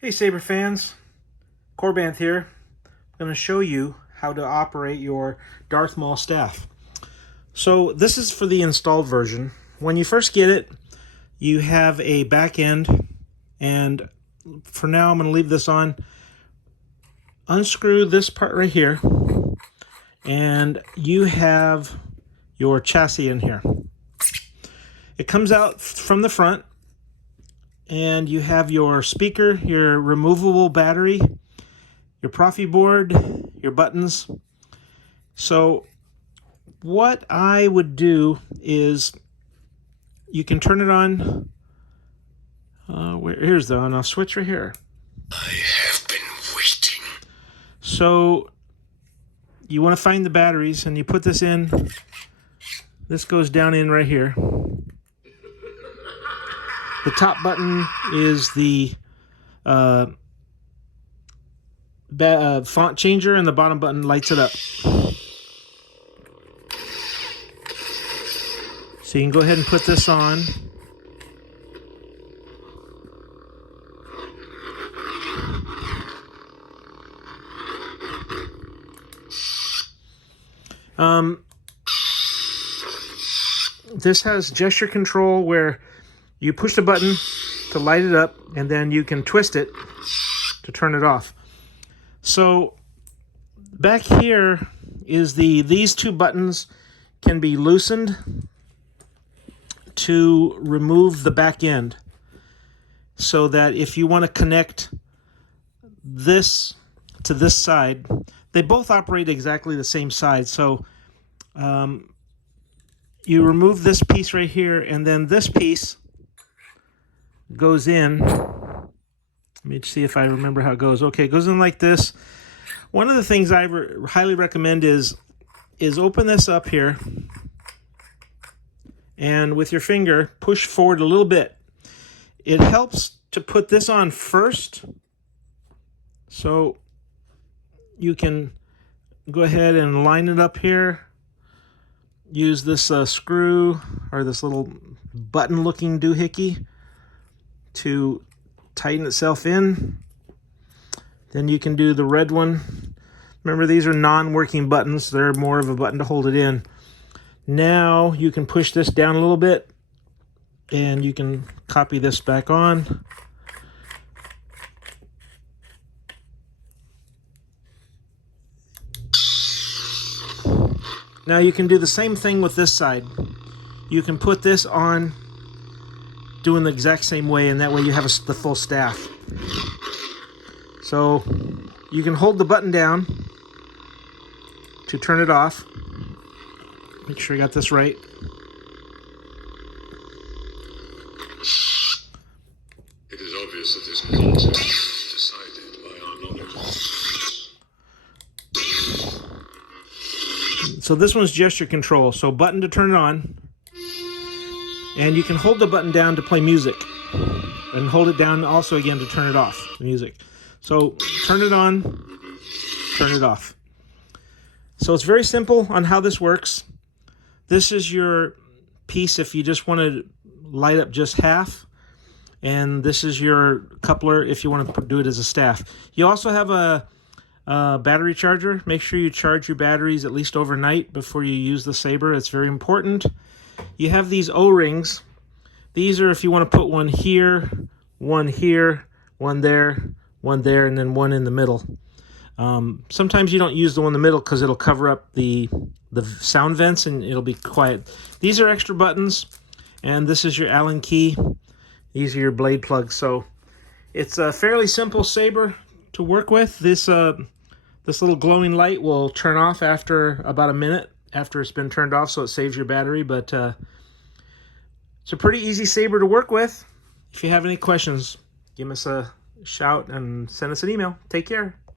Hey Saber fans, Korbanth here. I'm going to show you how to operate your Darth Maul staff. So this is for the installed version. When you first get it, you have a back end, and for now I'm going to leave this on. Unscrew this part right here, and you have your chassis in here. It comes out from the front, and you have your speaker, your removable battery, your profi board, your buttons. So what I would do is you can turn it on. Here's the on-off switch right here. I have been waiting. So you want to find the batteries, and you put this in. This goes down in right here. The top button is the font changer, and the bottom button lights it up. So you can go ahead and put this on. This has gesture control where you push the button to light it up, and then you can twist it to turn it off. So back here is these two buttons can be loosened to remove the back end, so that if you want to connect this to this side, they both operate exactly the same side. So you remove this piece right here, and then this piece goes in. Let me see if I remember how it goes. Okay, it goes in like this. One of the things I highly recommend is open this up here, and with your finger push forward a little bit. It helps to put this on first, so you can go ahead and line it up here. Use this screw, or this little button looking doohickey, to tighten itself in. Then you can do the red one. Remember, these are non-working buttons. They're more of a button to hold it in. Now you can push this down a little bit, and you can copy this back on. Now you can do the same thing with this side. You can put this on doing the exact same way, and that way you have the full staff. So you can hold the button down to turn it off. Make sure you got this right. It is obvious that this plot is decided by our knowledge. So this one's gesture control. So button to turn it on. And you can hold the button down to play music, and hold it down also again to turn it off, the music. So turn it on, turn it off. So it's very simple on how this works. This is your piece if you just want to light up just half, and this is your coupler if you want to do it as a staff. You also have a battery charger. Make sure you charge your batteries at least overnight before you use the saber. It's very important. You have these O-rings. These are if you want to put one here, one there, and then one in the middle. Sometimes you don't use the one in the middle because it'll cover up the sound vents and it'll be quiet. These are extra buttons, and this is your Allen key. These are your blade plugs. So it's a fairly simple saber to work with. This little glowing light will turn off after about a minute after it's been turned off, so it saves your battery. But it's a pretty easy saber to work with. If you have any questions, give us a shout and send us an email. Take care.